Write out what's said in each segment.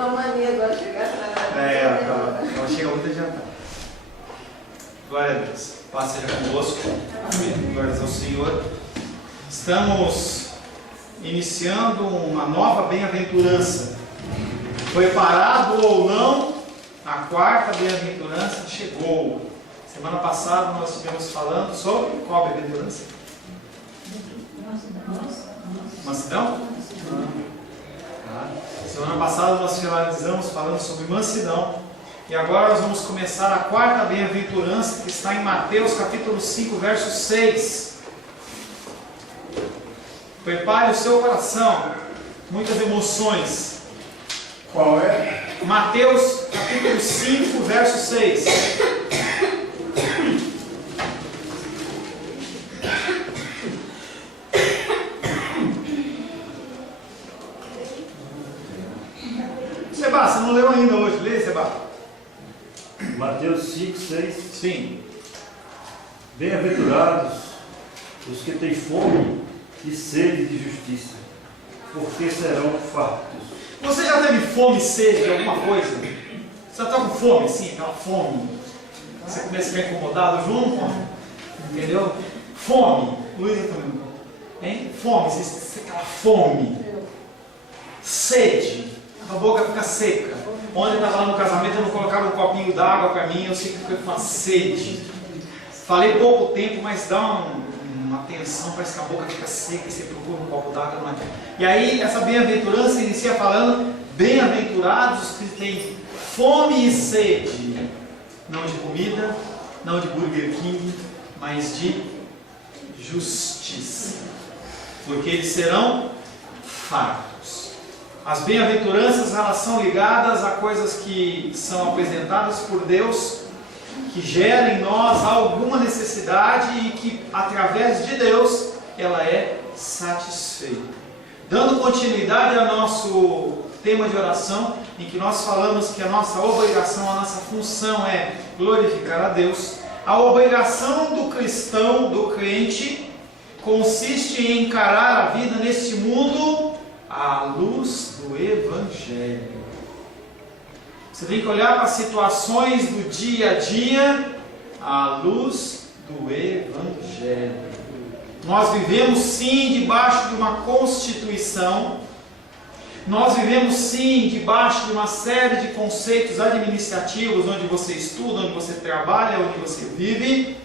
virou mania agora chegar atrasado. Ela chega muito adiantada. Glória a Deus. Paz seja convosco. Amém. Glórias ao Senhor. Estamos iniciando uma nova bem-aventurança. Foi parado ou não, a quarta bem-aventurança chegou. Semana passada nós estivemos falando sobre qual bem-aventurança? Mansidão? Semana passada nós finalizamos falando sobre mansidão. E agora nós vamos começar a quarta bem-aventurança, que está em Mateus capítulo 5, verso 6. Prepare o seu coração, muitas emoções. Qual é? Mateus capítulo 5, verso 6. Seba, você não leu ainda hoje, lê, Seba. Mateus 5, 6. Sim. Bem-aventurados os que têm fome e sede de justiça, porque serão fartos. Você já teve fome e sede de alguma coisa? Você está com fome, sim, aquela fome. Você começa a ficar incomodado junto, entendeu? Fome. Luísa também. Hein? Fome, você aquela fome. Sede. A boca fica seca. Ontem eu estava lá no casamento, eu não colocava um copinho d'água para mim, eu sei que fiquei com uma sede. Falei pouco tempo, mas dá uma tensão, parece que a boca fica seca e você procura um copo d'água. Não é? E aí, essa bem-aventurança inicia falando: bem-aventurados que têm fome e sede, não de comida, não de Burger King, mas de justiça, porque eles serão fartos. As bem-aventuranças, elas são ligadas a coisas que são apresentadas por Deus, que geram em nós alguma necessidade e que, através de Deus, ela é satisfeita. Dando continuidade ao nosso tema de oração, em que nós falamos que a nossa obrigação, a nossa função é glorificar a Deus, a obrigação do cristão, do crente, consiste em encarar a vida neste mundo à luz do Evangelho. Você tem que olhar para as situações do dia a dia à luz do Evangelho. Nós vivemos sim debaixo de uma Constituição, nós vivemos sim debaixo de uma série de conceitos administrativos, onde você estuda, onde você trabalha, onde você vive,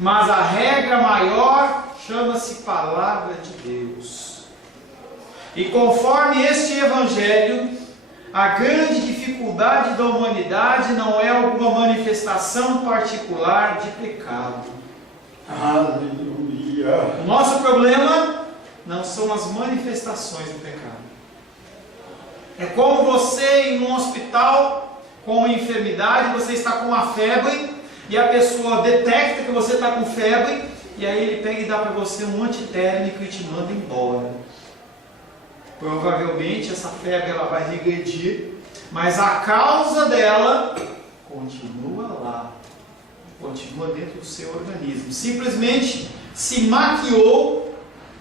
mas a regra maior chama-se Palavra de Deus. E conforme este Evangelho, a grande dificuldade da humanidade não é alguma manifestação particular de pecado. Aleluia! O nosso problema não são as manifestações do pecado. É como você em um hospital com uma enfermidade, você está com uma febre e a pessoa detecta que você está com febre e aí ele pega e dá para você um antitérmico e te manda embora. Provavelmente essa febre ela vai regredir, mas a causa dela continua lá, continua dentro do seu organismo. Simplesmente se maquiou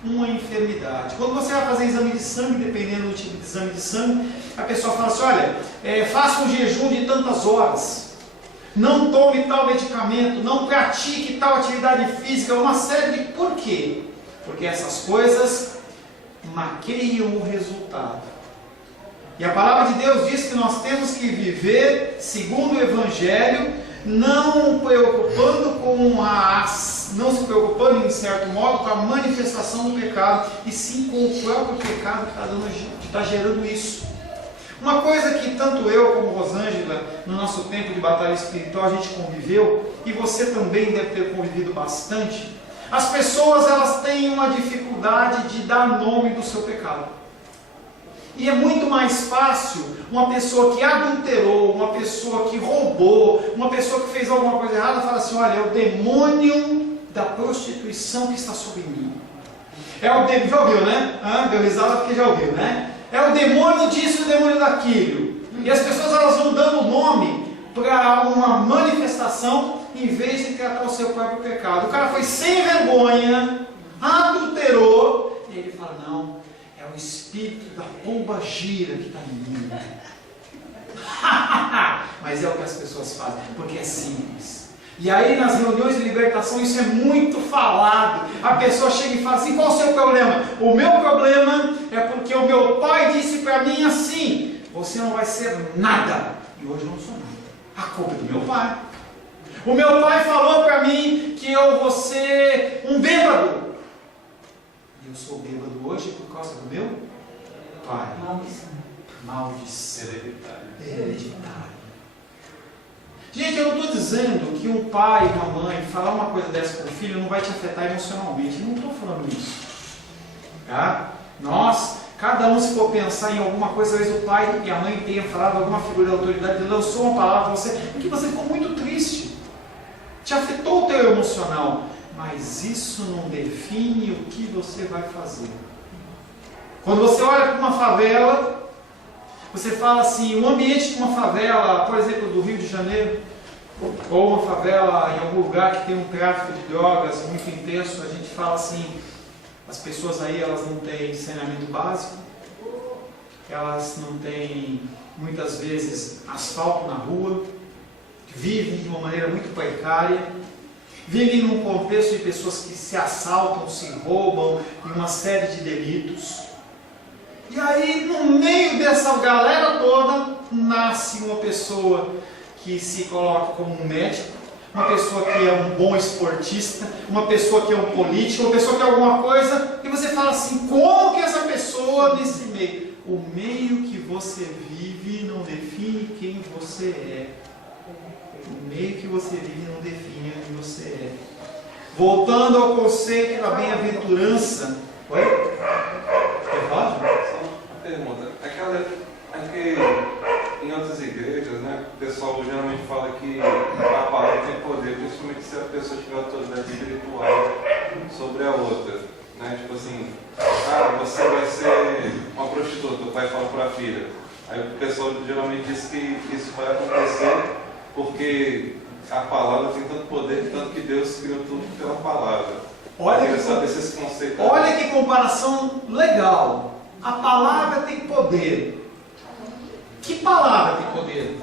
uma enfermidade. Quando você vai fazer exame de sangue, dependendo do tipo de exame de sangue, a pessoa fala assim: olha, faça um jejum de tantas horas, não tome tal medicamento, não pratique tal atividade física, uma série de... Por quê? Porque essas coisas maqueiam o resultado. E a palavra de Deus diz que nós temos que viver segundo o Evangelho, não se preocupando em certo modo com a manifestação do pecado, e sim com o próprio pecado que está gerando isso. Uma coisa que tanto eu como Rosângela, no nosso tempo de batalha espiritual, a gente conviveu, e você também deve ter convivido bastante. As pessoas, elas têm uma dificuldade de dar nome do seu pecado. E é muito mais fácil uma pessoa que adulterou, uma pessoa que roubou, uma pessoa que fez alguma coisa errada, falar assim: olha, é o demônio da prostituição que está sobre mim. Já ouviu, né? Deu risada porque já ouviu, né? É o demônio disso e o demônio daquilo. E as pessoas, elas vão dando nome para uma manifestação, em vez de tratar o seu próprio pecado. O cara foi sem vergonha, adulterou, e ele fala: não, é o espírito da pombagira que está em mim. Mas é o que as pessoas fazem, porque é simples. E aí nas reuniões de libertação isso é muito falado. A pessoa chega e fala assim: qual o seu problema? O meu problema é porque o meu pai disse para mim assim: você não vai ser nada. E hoje eu não sou nada. A culpa é do meu pai. O meu pai falou para mim que eu vou ser um bêbado. E eu sou bêbado hoje por causa do meu pai. Maldição. Hereditário. Gente, eu não estou dizendo que um pai e uma mãe falar uma coisa dessa com o filho não vai te afetar emocionalmente. Não estou falando isso. Tá? Nós, cada um, se for pensar em alguma coisa, talvez o pai e a mãe tenham falado, alguma figura de autoridade lançou uma palavra para você, porque você ficou muito triste. Te afetou o teu emocional. Mas isso não define o que você vai fazer. Quando você olha para uma favela, você fala assim, o ambiente de uma favela, por exemplo, do Rio de Janeiro, ou uma favela em algum lugar que tem um tráfico de drogas muito intenso, a gente fala assim, as pessoas aí, elas não têm saneamento básico, elas não têm, muitas vezes, asfalto na rua, vivem de uma maneira muito precária, vivem num contexto de pessoas que se assaltam, se roubam, e uma série de delitos. E aí, no meio dessa galera toda, nasce uma pessoa que se coloca como um médico, uma pessoa que é um bom esportista, uma pessoa que é um político, uma pessoa que é alguma coisa, e você fala assim, como que essa pessoa nesse meio? O meio que você vive não define quem você é. O meio que você vive não define quem você é. Voltando ao conceito da bem-aventurança. Oi? Quer falar, João? Pergunta, é que em outras igrejas, né, o pessoal geralmente fala que a palavra tem poder, principalmente se a pessoa tiver autoridade espiritual sobre a outra, né, tipo assim, você vai ser uma prostituta, o pai fala para a filha, aí o pessoal geralmente diz que isso vai acontecer porque a palavra tem tanto poder, tanto que Deus criou tudo pela palavra. Olha que comparação legal. A palavra tem poder. Que palavra tem poder?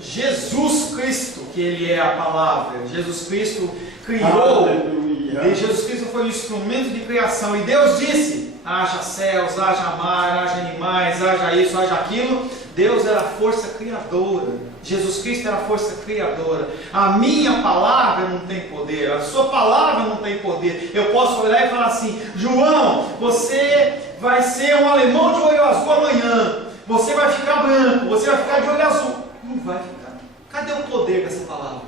Jesus Cristo, que Ele é a palavra. Jesus Cristo criou. E Jesus Cristo foi o instrumento de criação. E Deus disse: haja céus, haja mar, haja animais, haja isso, haja aquilo. Deus era a força criadora. Jesus Cristo era a força criadora. A minha palavra não tem poder. A sua palavra não tem poder. Eu posso olhar e falar assim: João, você vai ser um alemão de olho azul amanhã. Você vai ficar branco. Você vai ficar de olho azul. Não vai ficar. Cadê o poder dessa palavra?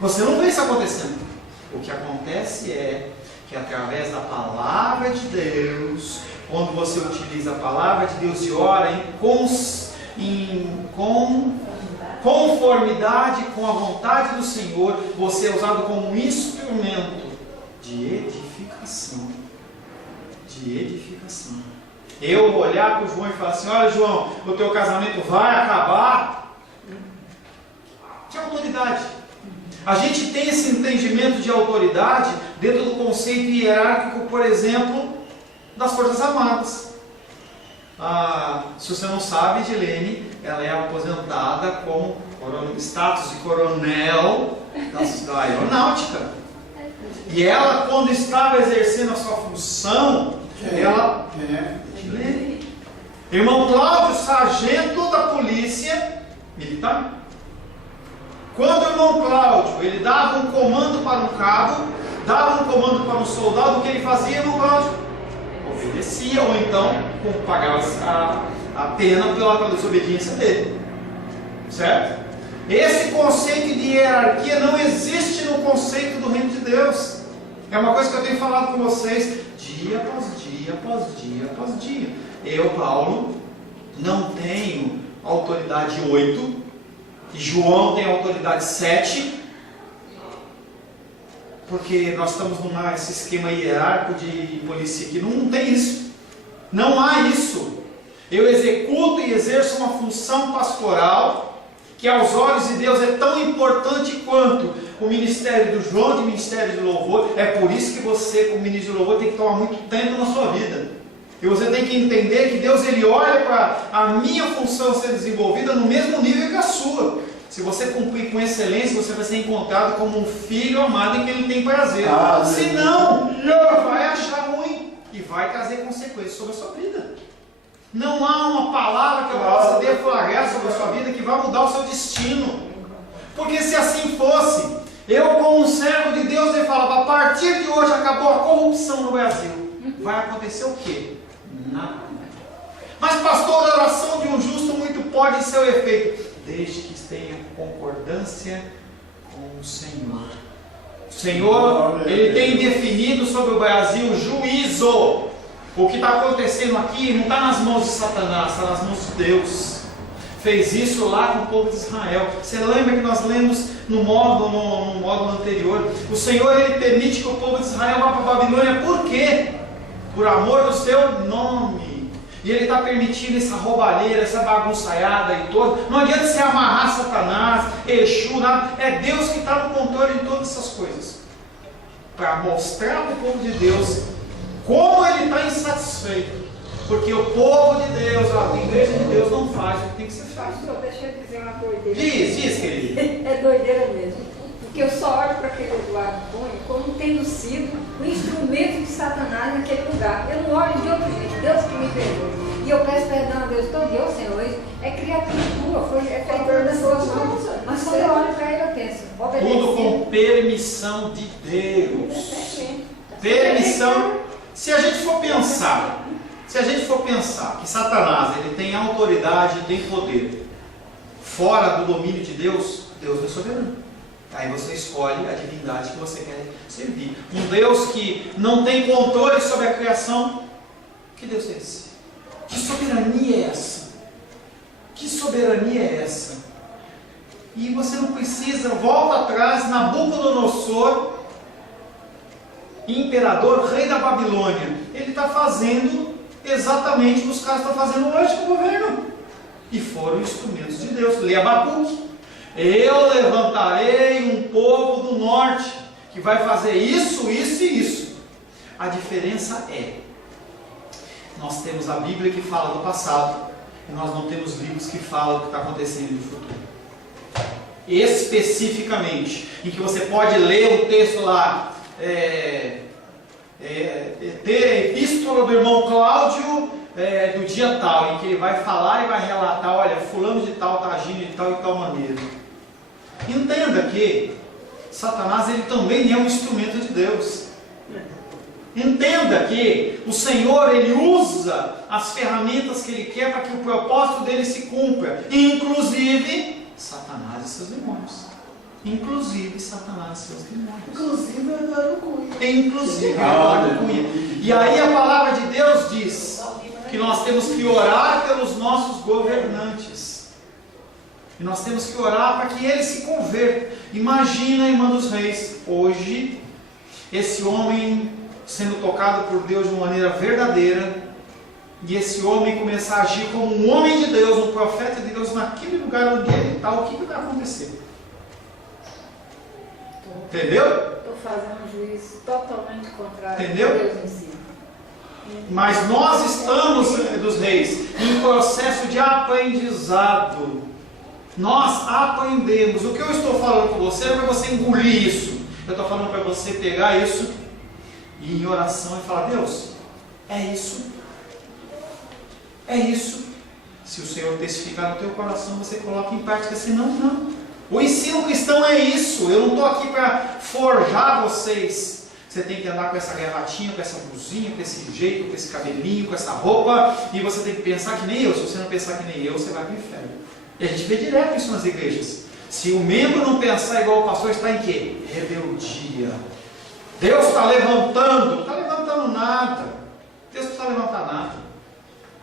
Você não vê isso acontecendo. O que acontece é que através da palavra de Deus, quando você utiliza a palavra de Deus e ora em conformidade com a vontade do Senhor, você é usado como um instrumento de edificação. De edificação. Eu olhar para o João e falar assim: olha, João, o teu casamento vai acabar. Que autoridade? A gente tem esse entendimento de autoridade dentro do conceito hierárquico, por exemplo, das Forças Armadas. Se você não sabe, Edilene, ela é aposentada com status de coronel da aeronáutica. E ela, quando estava exercendo a sua função, ela... Irmão Cláudio, sargento da polícia militar. Quando o irmão Cláudio, ele dava um comando para um cabo, dava um comando para um soldado, o que ele fazia, irmão Cláudio? Obedecia, ou então pagava a pena pela desobediência dele. Certo? Esse conceito de hierarquia não existe no conceito do reino de Deus. É uma coisa que eu tenho falado com vocês dia após dia, após dia, após dia. Eu, Paulo, não tenho autoridade 8, e João tem autoridade 7, porque nós estamos nesse esquema hierárquico de polícia aqui. Não tem isso. Não há isso. Eu executo e exerço uma função pastoral que aos olhos de Deus é tão importante quanto o ministério do João, de ministério de louvor. É por isso que você, como ministro de louvor, tem que tomar muito tempo na sua vida. E você tem que entender que Deus ele olha para a minha função ser desenvolvida no mesmo nível que a sua. Se você cumprir com excelência, você vai ser encontrado como um filho amado em quem ele tem prazer. Se não, vai achar ruim e vai trazer consequências sobre a sua vida. Não há uma palavra que eu possa deflagrar sobre a sua vida que vai mudar o seu destino. Porque se assim fosse, eu como um servo de Deus, ele falava, a partir de hoje acabou a corrupção no Brasil. Vai acontecer o quê? Nada. Mas pastor, a oração de um justo muito pode ser o efeito, desde que tenha concordância com o Senhor. O Senhor, ele tem definido sobre o Brasil juízo. O que está acontecendo aqui não está nas mãos de Satanás, está nas mãos de Deus. Fez isso lá com o povo de Israel. Você lembra que nós lemos no módulo anterior? O Senhor, ele permite que o povo de Israel vá para a Babilônia. Por quê? Por amor do seu nome. E ele está permitindo essa roubalheira, essa bagunçaiada e toda. Não adianta você amarrar Satanás, Exu, nada. É Deus que está no controle de todas essas coisas. Para mostrar para o povo de Deus como ele está insatisfeito. Porque o povo de Deus, a igreja de Deus não faz o que tem que ser feito. Pastor, deixa eu dizer uma doideira. Diz, querido. É doideira mesmo. Porque eu só olho para aquele Eduardo Cunha como tendo sido um instrumento de Satanás naquele lugar. Eu não olho de outro jeito. Deus que me perdoe. E eu peço perdão a Deus todo dia, Senhor. É criatura tua, é feitura das suas mãos. Mas quando eu olho para ele, eu penso, tudo com permissão de Deus. Permissão. Se a gente for pensar que Satanás ele tem autoridade, tem poder fora do domínio de Deus, Deus é soberano. Aí você escolhe a divindade que você quer servir. Um Deus que não tem controle sobre a criação. Que Deus é esse? Que soberania é essa? Que soberania é essa? E você não precisa, volta atrás, Nabucodonosor, imperador, rei da Babilônia. Ele está fazendo exatamente o que os caras estão fazendo hoje com o governo. E foram instrumentos de Deus. Lê Abacuque. Eu levantarei um povo do norte que vai fazer isso, isso e isso. A diferença é, nós temos a Bíblia que fala do passado e nós não temos livros que falam do que está acontecendo no futuro. Especificamente, em que você pode ler um texto lá, ter a epístola do irmão Cláudio do dia tal, em que ele vai falar e vai relatar, olha, fulano de tal está agindo de tal e tal maneira. Entenda que Satanás ele também é um instrumento de Deus. Entenda que o Senhor ele usa as ferramentas que ele quer para que o propósito dele se cumpra, inclusive Satanás e seus demônios. Inclusive Satanás e seus demônios. Inclusive Eduardo Cunha. Inclusive Eduardo Cunha. E aí a palavra de Deus diz que nós temos que orar pelos nossos governantes. E nós temos que orar para que eles se convertam. Imagina, irmã dos reis, hoje, esse homem sendo tocado por Deus de uma maneira verdadeira, e esse homem começar a agir como um homem de Deus, um profeta de Deus, naquele lugar onde ele está, o que vai acontecer? Entendeu? Estou fazendo um juízo totalmente contrário. Entendeu? A Deus em si. Mas nós estamos, dos reis, em processo de aprendizado. Nós aprendemos. O que eu estou falando com você não é para você engolir isso. Eu estou falando para você pegar isso e ir em oração e falar, Deus, é isso. É isso. Se o Senhor testificar no teu coração, você coloca em prática. Senão, não. O ensino cristão é isso. Eu não estou aqui para forjar vocês. Você tem que andar com essa gravatinha, com essa blusinha, com esse jeito, com esse cabelinho, com essa roupa. E você tem que pensar que nem eu. Se você não pensar que nem eu, você vai para o inferno. E a gente vê direto isso nas igrejas. Se o membro não pensar igual o pastor, está em quê? Rebeldia. Deus está levantando. Não está levantando nada. Deus não está levantando nada.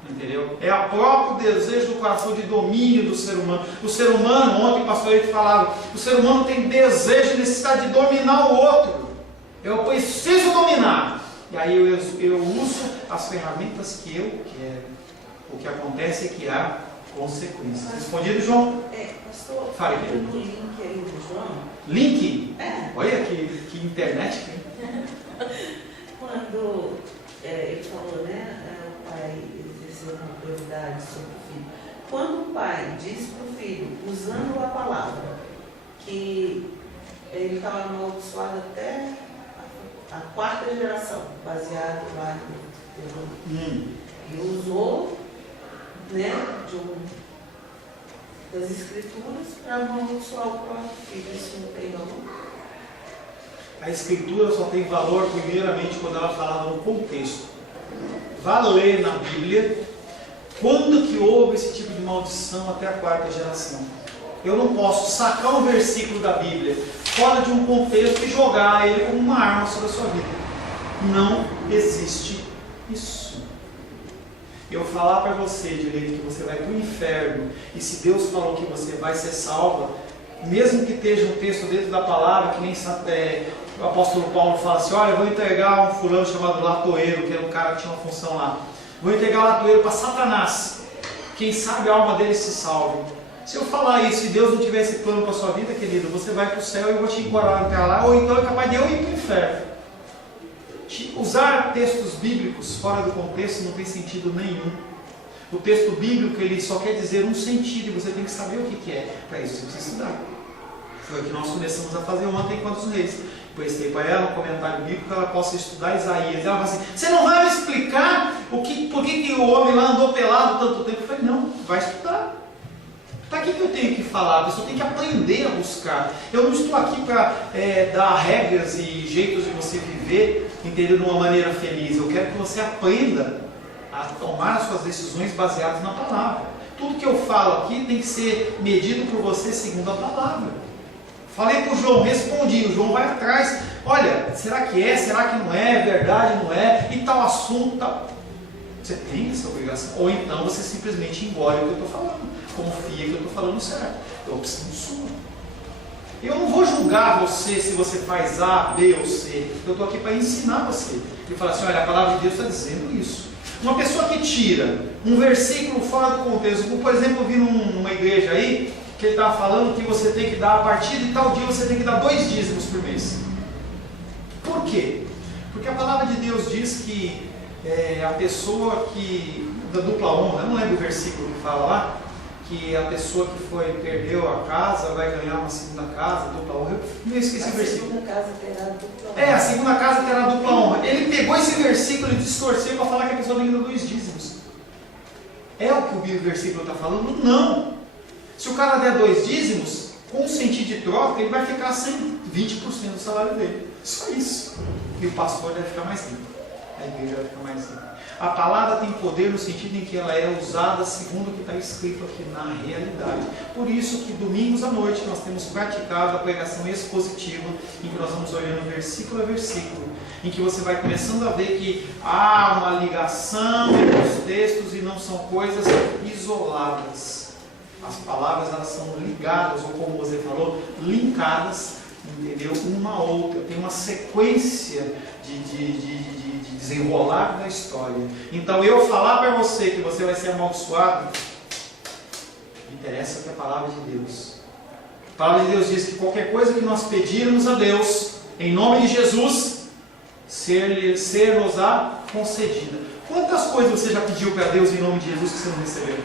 Entendeu? É o próprio desejo do coração de domínio do ser humano. O ser humano, ontem o pastor Eike falava, o ser humano tem desejo e necessidade de dominar o outro. Eu preciso dominar. E aí eu uso as ferramentas que eu quero. O que acontece é que há consequências. Respondido, João? Pastor. Fale, querido. No link aí do João. Link? É. Olha que internet. Quando ele falou, né? O vai exercer uma autoridade sobre o filho. Quando o pai diz para o filho, usando a palavra, que ele estava amaldiçoado até a quarta geração, baseado lá no e usou, né, das escrituras para amaldiçoar o próprio filho. Isso não tem valor? A escritura só tem valor primeiramente quando ela é falada no contexto. Vá ler na Bíblia quando que houve esse tipo de maldição até a quarta geração. Eu não posso sacar um versículo da Bíblia fora de um contexto e jogar ele como uma arma sobre a sua vida. Não existe isso. Eu falar para você, direito, que você vai para o inferno, e se Deus falou que você vai ser salva, mesmo que esteja um texto dentro da palavra, que nem o apóstolo Paulo fala assim, olha, eu vou entregar um fulano chamado Latoeiro, que era um cara que tinha uma função lá, vou entregar o Latoeiro para Satanás, quem sabe a alma dele se salve. Se eu falar isso e Deus não tiver esse plano para a sua vida, querido, você vai para o céu e eu vou te encorar até lá, ou então é capaz de eu ir para o inferno. Usar textos bíblicos fora do contexto não tem sentido nenhum. O texto bíblico ele só quer dizer um sentido e você tem que saber o que é. Para isso você precisa estudar. Foi o que nós começamos a fazer ontem enquanto os reis. Prestei para ela um comentário bíblico que ela possa estudar Isaías. Ela falou assim, você não vai me explicar por que o homem lá andou pelado tanto tempo? Eu falei, não, vai estudar. Para que eu tenho que falar? Você tem que aprender a buscar. Eu não estou aqui para dar regras e jeitos de você viver, entendeu, de uma maneira feliz. Eu quero que você aprenda a tomar as suas decisões baseadas na palavra. Tudo que eu falo aqui tem que ser medido por você segundo a palavra. Falei para o João, respondi, o João vai atrás. Olha, será que é? Será que não é? Verdade, não é? E tal assunto, tal. Você tem essa obrigação. Ou então você simplesmente engole o que eu estou falando. Confia que eu estou falando certo. É opção sua. Eu não vou julgar você se você faz A, B ou C. Eu estou aqui para ensinar você. E falar assim, olha, a palavra de Deus está dizendo isso. Uma pessoa que tira um versículo fora do contexto, como por exemplo, eu vi numa igreja aí, que ele estava falando que você tem que dar, a partir de tal dia, você tem que dar 2 dízimos por mês. Por quê? Porque a palavra de Deus diz que a pessoa que, da dupla honra, eu não lembro o versículo que fala lá, que a pessoa que perdeu a casa vai ganhar uma segunda casa, dupla honra. Eu esqueci o versículo. A segunda casa terá dupla honra. A segunda casa terá dupla honra. Ele pegou esse versículo e distorceu para falar que a pessoa tem que dar 2 dízimos. É o que o versículo está falando? Não. Se o cara der 2 dízimos, com sentido de troca, ele vai ficar sem 20% do salário dele. Só isso. E o pastor deve ficar mais rico. A igreja vai ficar mais rica. A palavra tem poder no sentido em que ela é usada segundo o que está escrito aqui na realidade. Por isso que domingos à noite nós temos praticado a pregação expositiva, em que nós vamos olhando versículo a versículo, em que você vai começando a ver que há uma ligação entre os textos e não são coisas isoladas. As palavras elas são ligadas, ou como você falou, linkadas, entendeu? Uma a outra. Tem uma sequência de desenrolar da história. Então eu falar para você que você vai ser amaldiçoado, interessa que a palavra de Deus. A palavra de Deus diz que qualquer coisa que nós pedirmos a Deus, em nome de Jesus, ser-nos-á concedida. Quantas coisas você já pediu para Deus em nome de Jesus que você não recebeu?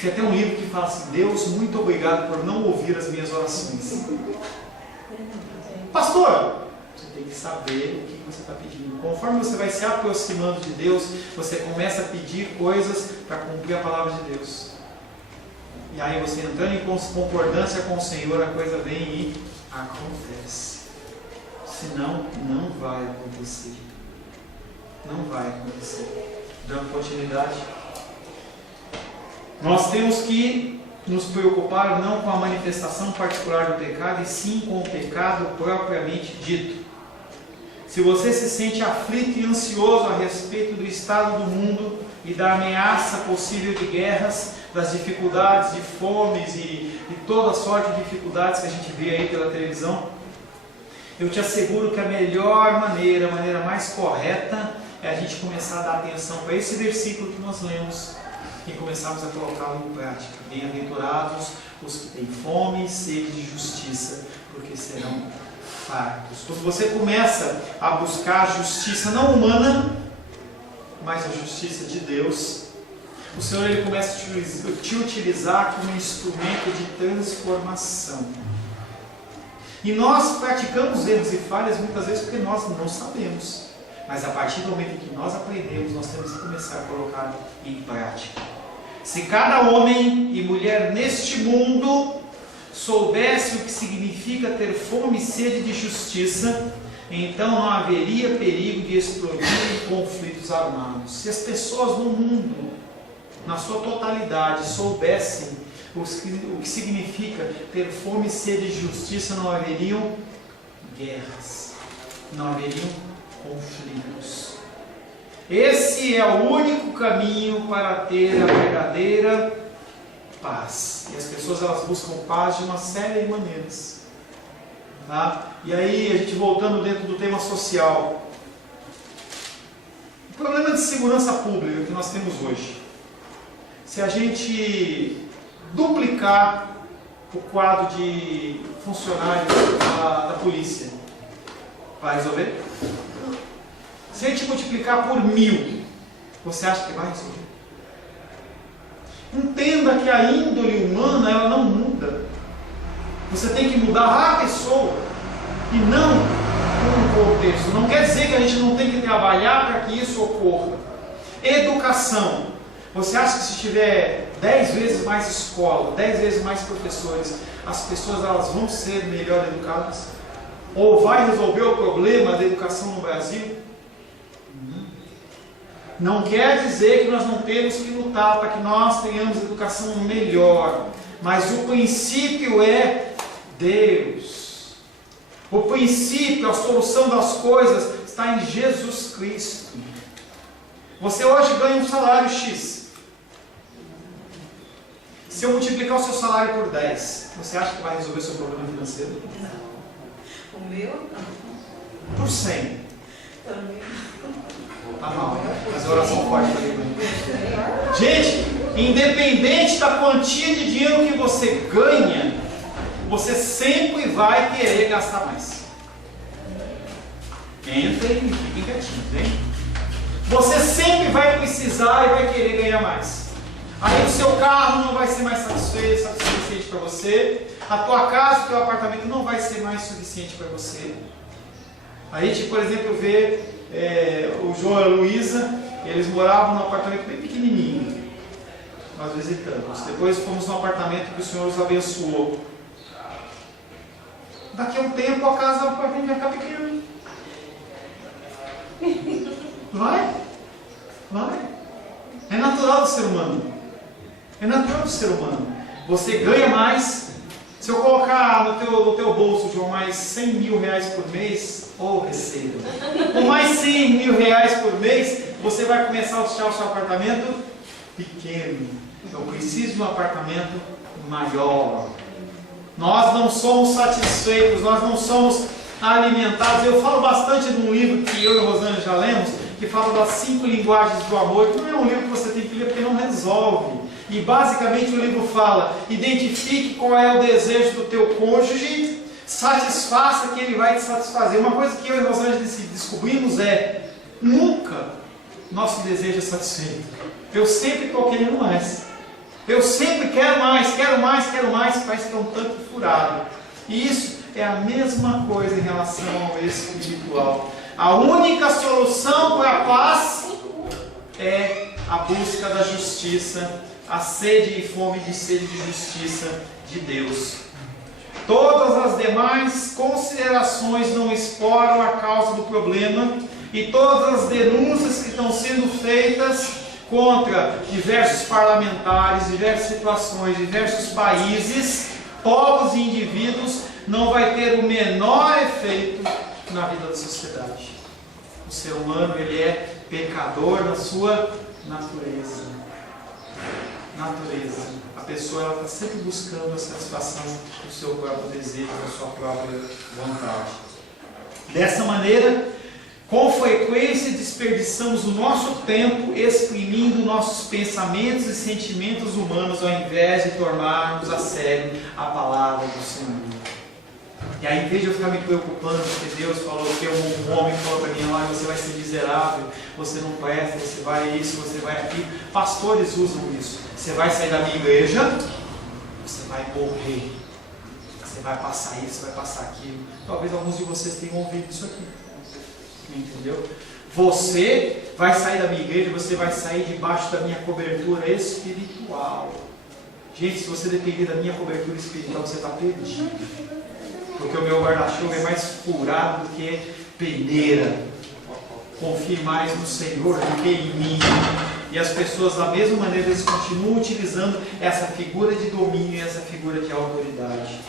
Tem até um livro que fala assim, Deus, muito obrigado por não ouvir as minhas orações. Pastor, você tem que saber o que você está pedindo. Conforme você vai se aproximando de Deus, você começa a pedir coisas para cumprir a palavra de Deus. E aí você entrando em concordância com o Senhor, a coisa vem e acontece. Senão, não vai acontecer. Não vai acontecer. Dando continuidade. Nós temos que nos preocupar não com a manifestação particular do pecado, e sim com o pecado propriamente dito. Se você se sente aflito e ansioso a respeito do estado do mundo e da ameaça possível de guerras, das dificuldades, de fomes e toda sorte de dificuldades que a gente vê aí pela televisão, eu te asseguro que a melhor maneira, a maneira mais correta, é a gente começar a dar atenção para esse versículo que nós lemos e começarmos a colocá-lo em prática. Bem-aventurados os que têm fome e sede de justiça, porque serão fartos. Quando você começa a buscar a justiça não humana, mas a justiça de Deus, o Senhor ele começa a te utilizar como instrumento de transformação. E nós praticamos erros e falhas muitas vezes porque nós não sabemos. Mas a partir do momento que nós aprendemos, nós temos que começar a colocar em prática. Se cada homem e mulher neste mundo soubesse o que significa ter fome e sede de justiça, então não haveria perigo de explodir em conflitos armados. Se as pessoas no mundo, na sua totalidade, soubessem o que significa ter fome e sede de justiça, não haveriam guerras, não haveriam conflitos. Esse é o único caminho para ter a verdadeira paz. E as pessoas elas buscam paz de uma série de maneiras. Tá? E aí, a gente voltando dentro do tema social. O problema de segurança pública que nós temos hoje. Se a gente duplicar o quadro de funcionários da polícia, vai resolver? Se a gente multiplicar por 1000, você acha que vai resolver? Entenda que a índole humana ela não muda. Você tem que mudar a pessoa e não o contexto. Não quer dizer que a gente não tem que trabalhar para que isso ocorra. Educação. Você acha que se tiver 10 vezes mais escola, 10 vezes mais professores, as pessoas elas vão ser melhor educadas? Ou vai resolver o problema da educação no Brasil? Não quer dizer que nós não temos que lutar para que nós tenhamos educação melhor, mas o princípio é Deus. O princípio, a solução das coisas está em Jesus Cristo. Você hoje ganha um salário X. Se eu multiplicar o seu salário por 10, você acha que vai resolver o seu problema financeiro? Não. O meu não. Por 100. Também. Tá mal, mas a oração forte para ele. Gente, independente da quantia de dinheiro que você ganha, você sempre vai querer gastar mais. Entrem e fiquem quietinhos, hein? Você sempre vai precisar e vai querer ganhar mais. Aí o seu carro não vai ser mais suficiente para você. A tua casa, o teu apartamento não vai ser mais suficiente para você. A gente, por exemplo, vê o João e a Luísa, eles moravam num apartamento bem pequenininho. Nós visitamos. Depois fomos num apartamento que o Senhor os abençoou. Daqui a um tempo a casa do apartamento vai ficar pequena. Vai. É natural do ser humano. É natural do ser humano. Você ganha mais. Se eu colocar no teu bolso, João, mais 100 mil reais por mês, receba. Com mais 100 mil reais por mês, você vai começar a achar o seu apartamento pequeno. Eu preciso de um apartamento maior. Nós não somos satisfeitos, nós não somos alimentados. Eu falo bastante de um livro que eu e a Rosângela já lemos, que fala das 5 linguagens do amor, que não é um livro que você tem que ler porque não resolve. E basicamente o livro fala, identifique qual é o desejo do teu cônjuge, satisfaça que ele vai te satisfazer. Uma coisa que eu e a Rosângela descobrimos é, nunca nosso desejo é satisfeito. Eu sempre estou querendo mais. Eu sempre quero mais, parece que é um tanque furado. E isso é a mesma coisa em relação ao espiritual. A única solução para a paz é a busca da justiça, a sede e fome de sede de justiça de Deus. Todas as demais considerações não exploram a causa do problema e todas as denúncias que estão sendo feitas contra diversos parlamentares, diversas situações, diversos países, povos e indivíduos, não vai ter o menor efeito na vida da sociedade. O ser humano ele é pecador na sua natureza. A pessoa ela está sempre buscando a satisfação do seu próprio desejo, da sua própria vontade. Dessa maneira, com frequência desperdiçamos o nosso tempo exprimindo nossos pensamentos e sentimentos humanos ao invés de tomarmos a sério a palavra do Senhor. E aí, em vez de eu ficar me preocupando, porque Deus falou que um homem falou para mim, olha, você vai ser miserável, você não presta, você vai isso, você vai aquilo. Pastores usam isso. Você vai sair da minha igreja, você vai morrer. Você vai passar isso, vai passar aquilo. Talvez alguns de vocês tenham ouvido isso aqui. Entendeu? Você vai sair da minha igreja, você vai sair debaixo da minha cobertura espiritual. Gente, se você depender da minha cobertura espiritual, você está perdido. Porque o meu guarda-chuva é mais furado do que peneira. Confie mais no Senhor do que em mim. E as pessoas, da mesma maneira, eles continuam utilizando essa figura de domínio e essa figura de autoridade.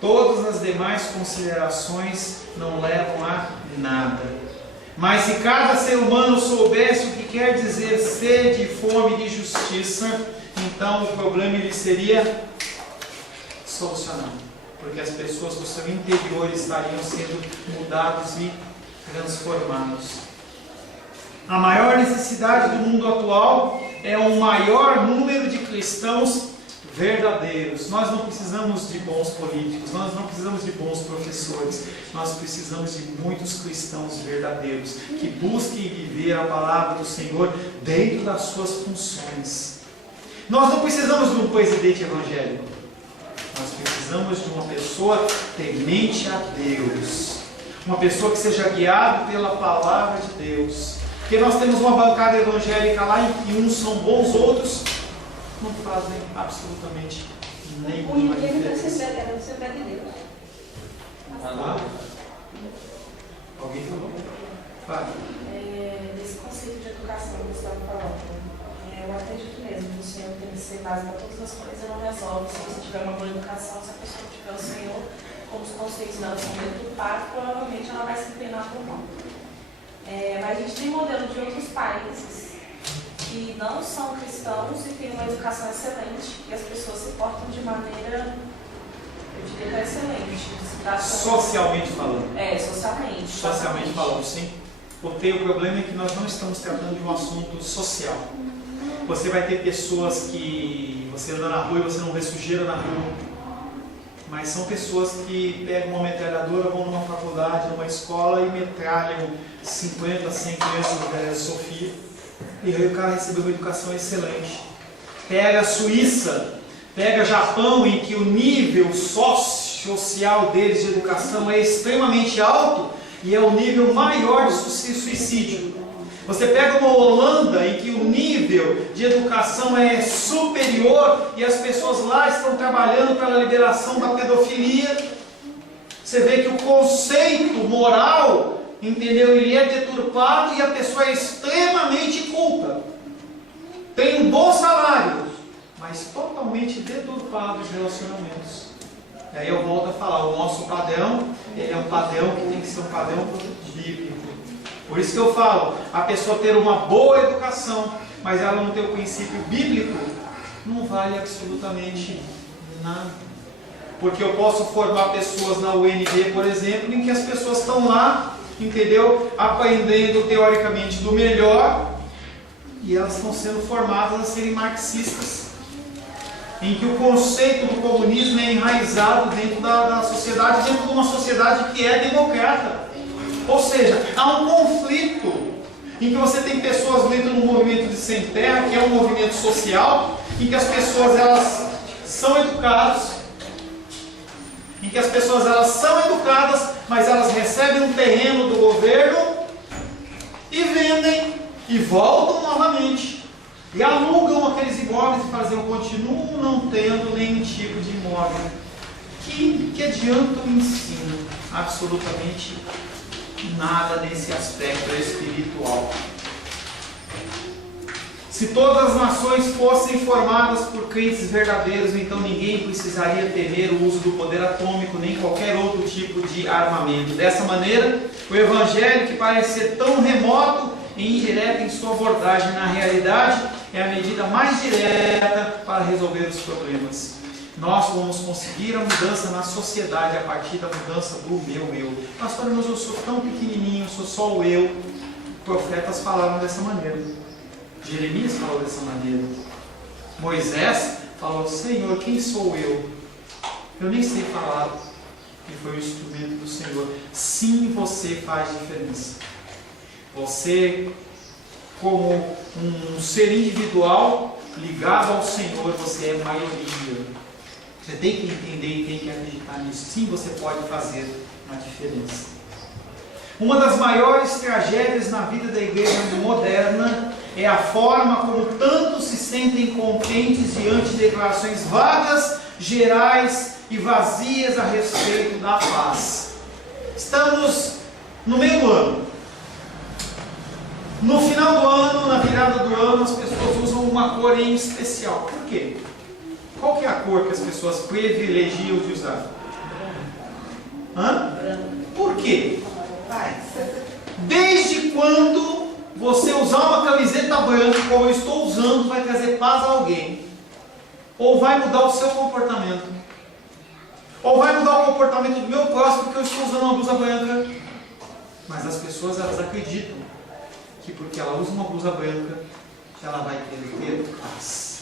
Todas as demais considerações não levam a nada. Mas se cada ser humano soubesse o que quer dizer sede e fome de justiça, então o problema ele seria solucionado. Porque as pessoas do seu interior estariam sendo mudados e transformados. A maior necessidade do mundo atual é um maior número de cristãos verdadeiros. Nós não precisamos de bons políticos, nós não precisamos de bons professores, nós precisamos de muitos cristãos verdadeiros que busquem viver a palavra do Senhor dentro das suas funções. Nós não precisamos de um presidente evangélico, nós precisamos de uma pessoa temente a Deus, uma pessoa que seja guiada pela palavra de Deus. Porque nós temos uma bancada evangélica lá em que uns são bons, outros não fazem absolutamente nenhuma diferença. Você é de Deus. Ah, alguém falou? Fala. Nesse conceito de educação que você estava falando, eu acredito mesmo que o Senhor tem que ser base para todas as coisas, não resolve. Se você tiver uma boa educação, se a pessoa não tiver o Senhor, como os conceitos dela são deturpados, provavelmente ela vai se inclinar por mal. Mas a gente tem modelo de outros países que não são cristãos e têm uma educação excelente e as pessoas se portam de maneira, eu diria que é excelente. Socialmente falando. Socialmente. Socialmente falando, sim. Porque o problema é que nós não estamos tratando de um assunto social. Você vai ter pessoas que você anda na rua e você não vê sujeira na rua. Mas são pessoas que pegam uma metralhadora, vão numa faculdade, numa escola e metralham 50, 100 crianças da Velha Sofia. E aí o cara recebeu uma educação excelente. Pega a Suíça, pega Japão, em que o nível social deles de educação é extremamente alto e é o nível maior de suicídio. Você pega uma Holanda, em que o nível de educação é superior e as pessoas lá estão trabalhando pela liberação da pedofilia. Você vê que o conceito moral, entendeu? Ele é deturpado e a pessoa é extremamente culta. Tem um bom salário, mas totalmente deturpado os relacionamentos. E aí eu volto a falar, o nosso padrão, ele é um padrão que tem que ser um padrão bíblico. Por isso que eu falo, a pessoa ter uma boa educação, mas ela não ter o princípio bíblico, não vale absolutamente nada. Porque eu posso formar pessoas na UNB, por exemplo, em que as pessoas estão lá, entendeu? Aprendendo teoricamente do melhor, e elas estão sendo formadas a serem marxistas. Em que o conceito do comunismo é enraizado dentro da sociedade, dentro de uma sociedade que é democrata. Ou seja, há um conflito em que você tem pessoas dentro do movimento de Sem Terra, que é um movimento social, em que as pessoas elas são educadas, mas elas recebem um terreno do governo e vendem e voltam novamente e alugam aqueles imóveis e fazem, eu continuo não tendo nenhum tipo de imóvel. Que adianta o ensino? Absolutamente nada nesse aspecto espiritual. Se todas as nações fossem formadas por crentes verdadeiros, então ninguém precisaria temer o uso do poder atômico nem qualquer outro tipo de armamento. Dessa maneira, o Evangelho, que parece ser tão remoto e indireto em sua abordagem, na realidade é a medida mais direta para resolver os problemas. Nós vamos conseguir a mudança na sociedade a partir da mudança do meu eu. Pastor, mas eu sou tão pequenininho, sou só o eu. Profetas falaram dessa maneira. Jeremias falou dessa maneira. Moisés falou, Senhor, quem sou eu? Eu nem sei falar. e foi um instrumento do Senhor. Sim, você faz diferença. Você, como um ser individual ligado ao Senhor, você é maioria. Você tem que entender e tem que acreditar nisso. Sim, você pode fazer uma diferença. Uma das maiores tragédias na vida da igreja moderna é a forma como tantos se sentem contentes diante de declarações vagas, gerais e vazias a respeito da paz. Estamos no meio do ano. No final do ano, na virada do ano, as pessoas usam uma cor em especial. Por quê? Qual que é a cor que as pessoas privilegiam de usar? Por quê? Desde quando você usar uma camiseta branca, como eu estou usando, vai trazer paz a alguém? Ou vai mudar o seu comportamento? Ou vai mudar o comportamento do meu próximo porque eu estou usando uma blusa branca? Mas as pessoas, elas acreditam que porque ela usa uma blusa branca, ela vai ter paz.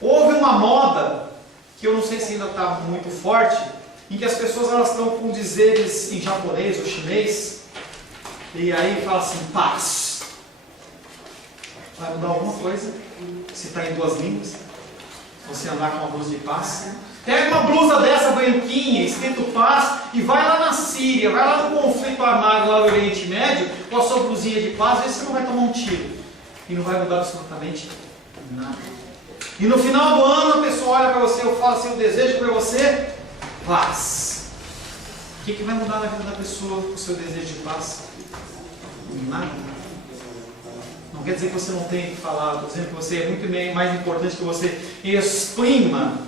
Houve uma moda, que eu não sei se ainda está muito forte, em que as pessoas elas estão com dizeres em japonês ou chinês, e aí fala assim, paz. Vai mudar alguma coisa? Se está em duas línguas? Você andar com uma blusa de paz? Pega uma blusa dessa branquinha, escrito paz, e vai lá na Síria, vai lá no conflito armado lá no Oriente Médio, com a sua blusinha de paz, vê se você não vai tomar um tiro. E não vai mudar absolutamente nada. E no final do ano a pessoa olha para você, eu falo assim, eu desejo para você paz. O que vai mudar na vida da pessoa o seu desejo de paz? Nada. Não quer dizer que você não tem que falar, estou dizendo que você é muito mais importante que você exprima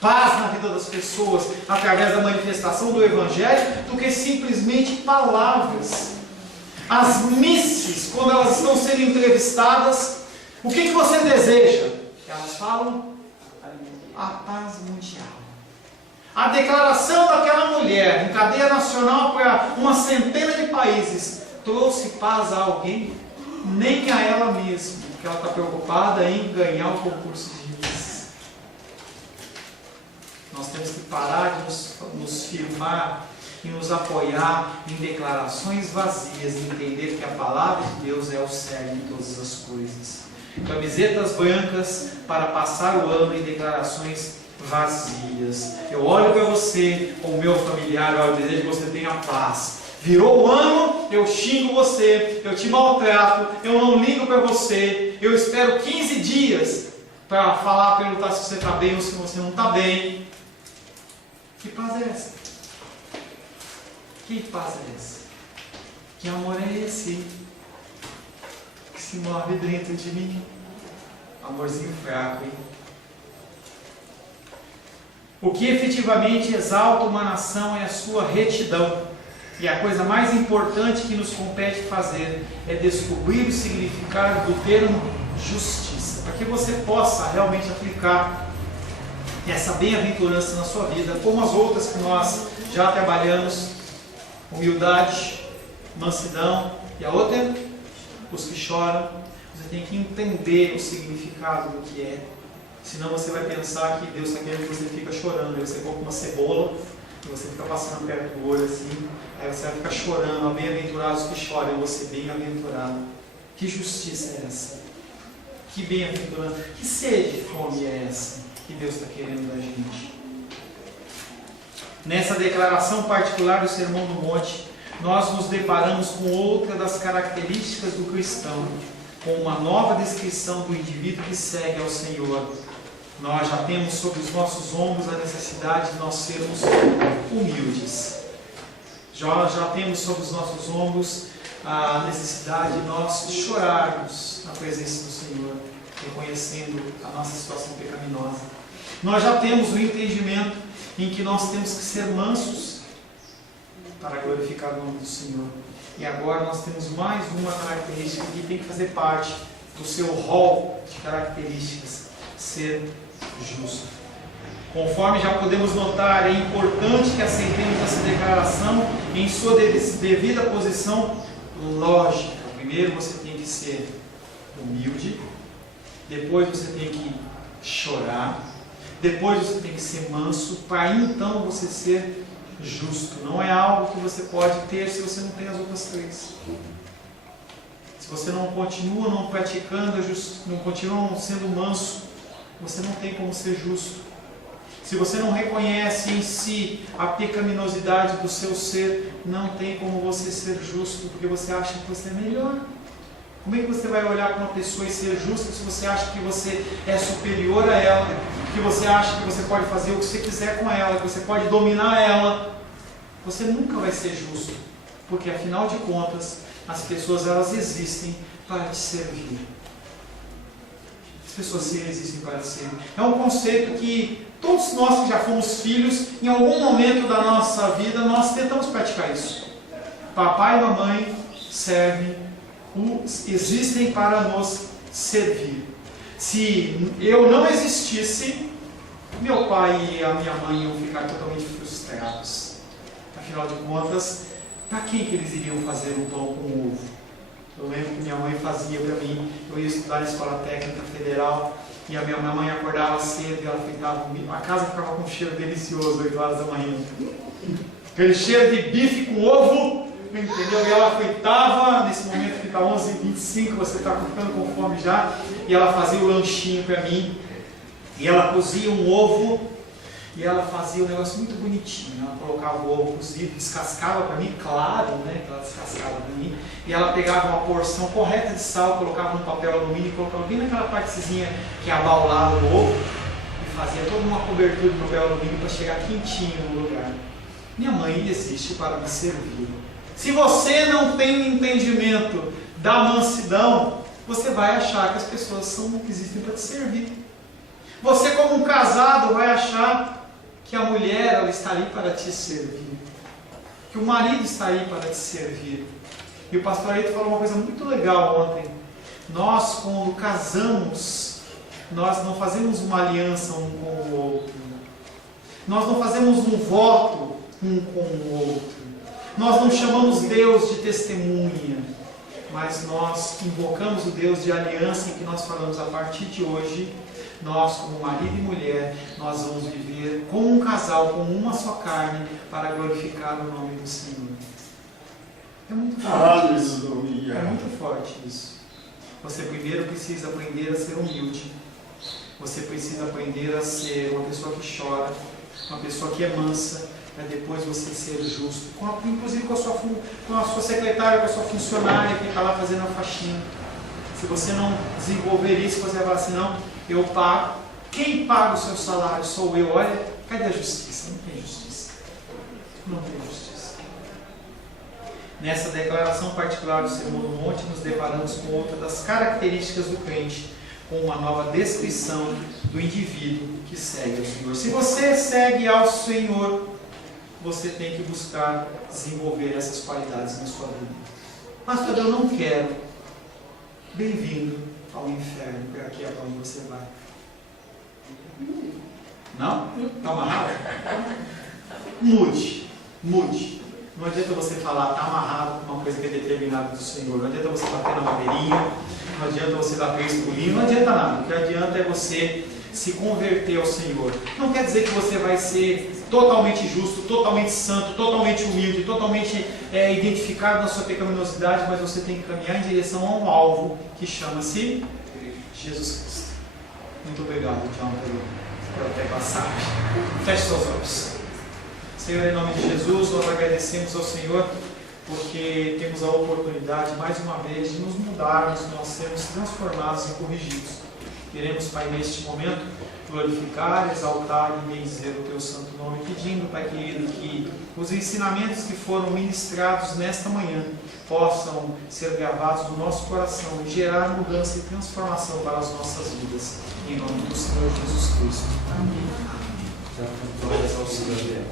paz na vida das pessoas através da manifestação do Evangelho do que simplesmente palavras. As misses, quando elas estão sendo entrevistadas, o que você deseja? Elas falam a paz mundial. A declaração daquela mulher em cadeia nacional para uma centena de países trouxe paz a alguém? Nem a ela mesma, porque ela está preocupada em ganhar o concurso de Miss. Nós temos que parar de nos firmar e nos apoiar em declarações vazias e entender que a palavra de Deus é o cerne de todas as coisas. Camisetas brancas para passar o ano em declarações vazias. Eu olho para você, como meu familiar, eu desejo que você tenha paz. Virou o ano, eu xingo você, eu te maltrato, eu não ligo para você, eu espero 15 dias para falar, perguntar se você está bem ou se você não está bem. Que paz é essa? Que paz é essa? Que amor é esse? Que se move dentro de mim? Amorzinho fraco, hein? O que efetivamente exalta uma nação é a sua retidão. E a coisa mais importante que nos compete fazer é descobrir o significado do termo justiça, para que você possa realmente aplicar essa bem-aventurança na sua vida, como as outras que nós já trabalhamos: humildade, mansidão, e a outra, os que choram. Você tem que entender o significado do que é, senão você vai pensar que Deus está querendo que você fique chorando. Aí você compra uma cebola e você fica passando perto do olho assim, aí você vai ficar chorando. Bem-aventurados que choram, eu vou ser bem-aventurado. Que justiça é essa? Que bem-aventurança, que sede de fome é essa que Deus está querendo da gente? Nessa declaração particular do Sermão do Monte, nós nos deparamos com outra das características do cristão, com uma nova descrição do indivíduo que segue ao Senhor. Nós já temos sobre os nossos ombros a necessidade de nós sermos humildes. Já temos sobre os nossos ombros a necessidade de nós chorarmos na presença do Senhor, reconhecendo a nossa situação pecaminosa. Nós já temos o entendimento em que nós temos que ser mansos para glorificar o nome do Senhor. E agora nós temos mais uma característica que tem que fazer parte do seu rol de características: ser justo. Conforme já podemos notar, é importante que aceitemos essa declaração em sua devida posição lógica. Primeiro você tem que ser humilde, depois você tem que chorar, depois você tem que ser manso, para então você ser justo. Não é algo que você pode ter se você não tem as outras três. Se você não continua não praticando, não continua sendo manso, você não tem como ser justo. Se você não reconhece em si a pecaminosidade do seu ser, não tem como você ser justo, porque você acha que você é melhor. Como é que você vai olhar para uma pessoa e ser justo se você acha que você é superior a ela, que você acha que você pode fazer o que você quiser com ela, que você pode dominar ela? Você nunca vai ser justo, porque afinal de contas, as pessoas elas existem para te servir. As pessoas sim existem para te servir. É um conceito que todos nós que já fomos filhos, em algum momento da nossa vida, nós tentamos praticar isso. Papai e mamãe existem para nos servir. Se eu não existisse, meu pai e a minha mãe iam ficar totalmente frustrados. Afinal de contas, para quem que eles iriam fazer um pão com ovo? Eu lembro que minha mãe fazia para mim. Eu ia estudar na Escola Técnica Federal e a minha mãe acordava cedo e ela fritava comigo. A casa ficava com um cheiro delicioso, 8 horas da manhã. Aquele cheiro de bife com ovo, entendeu? E ela fritava, nesse momento que está 11h25, você está ficando com fome já, e ela fazia o lanchinho para mim. E ela cozia um ovo, e ela fazia um negócio muito bonitinho. Ela colocava o ovo cozido, descascava para mim, claro, né? Ela descascava para mim. E ela pegava uma porção correta de sal, colocava num papel alumínio e colocava bem naquela partezinha que é abaulada do ovo. E fazia toda uma cobertura de papel alumínio para chegar quentinho no lugar. Minha mãe existe para me servir. Se você não tem entendimento da mansidão, você vai achar que as pessoas existem para te servir. Você, como um casado, vai achar que a mulher ela está ali para te servir, que o marido está aí para te servir. E o pastor Aito falou uma coisa muito legal ontem. Nós, quando casamos, nós não fazemos uma aliança um com o outro. Nós não fazemos um voto um com o outro. Nós não chamamos Deus de testemunha, mas nós invocamos o Deus de aliança em que nós falamos a partir de hoje. Nós, como marido e mulher, nós vamos viver como um casal, como uma só carne, para glorificar o nome do Senhor. É muito forte isso. É muito forte isso. Você primeiro precisa aprender a ser humilde. Você precisa aprender a ser uma pessoa que chora, uma pessoa que é mansa, para depois você ser justo. Inclusive com a sua secretária, com a sua funcionária que está lá fazendo a faxina. Se você não desenvolver isso, você vai falar assim, não, eu pago. Quem paga o seu salário sou eu. Olha, cadê a justiça? Não tem justiça. Não tem justiça. Nessa declaração particular do Sermão do Monte, nos deparamos com outra das características do crente, com uma nova descrição do indivíduo que segue ao Senhor. Se você segue ao Senhor, você tem que buscar desenvolver essas qualidades na sua vida. Pastor, eu não quero. Bem-vindo ao inferno, porque aqui é para onde você vai. Não? Está amarrado? Mude. Não adianta você falar, está amarrado com uma coisa que é determinada do Senhor. Não adianta você bater na madeirinha, não adianta você dar três pulinhos, não adianta nada. O que adianta é você se converter ao Senhor. Não quer dizer que você vai ser totalmente justo, totalmente santo, totalmente humilde, totalmente identificado na sua pecaminosidade, mas você tem que caminhar em direção a um alvo que chama-se Jesus Cristo. Muito obrigado, John, pela tua passagem. Feche seus olhos. Senhor, em nome de Jesus, nós agradecemos ao Senhor porque temos a oportunidade, mais uma vez, de nos mudarmos, nós sermos transformados e corrigidos. Queremos, Pai, neste momento, glorificar, exaltar e bendizer o Teu santo nome, pedindo, Pai querido, que os ensinamentos que foram ministrados nesta manhã possam ser gravados no nosso coração e gerar mudança e transformação para as nossas vidas. Em nome do Senhor Jesus Cristo. Amém. Glórias ao Senhor.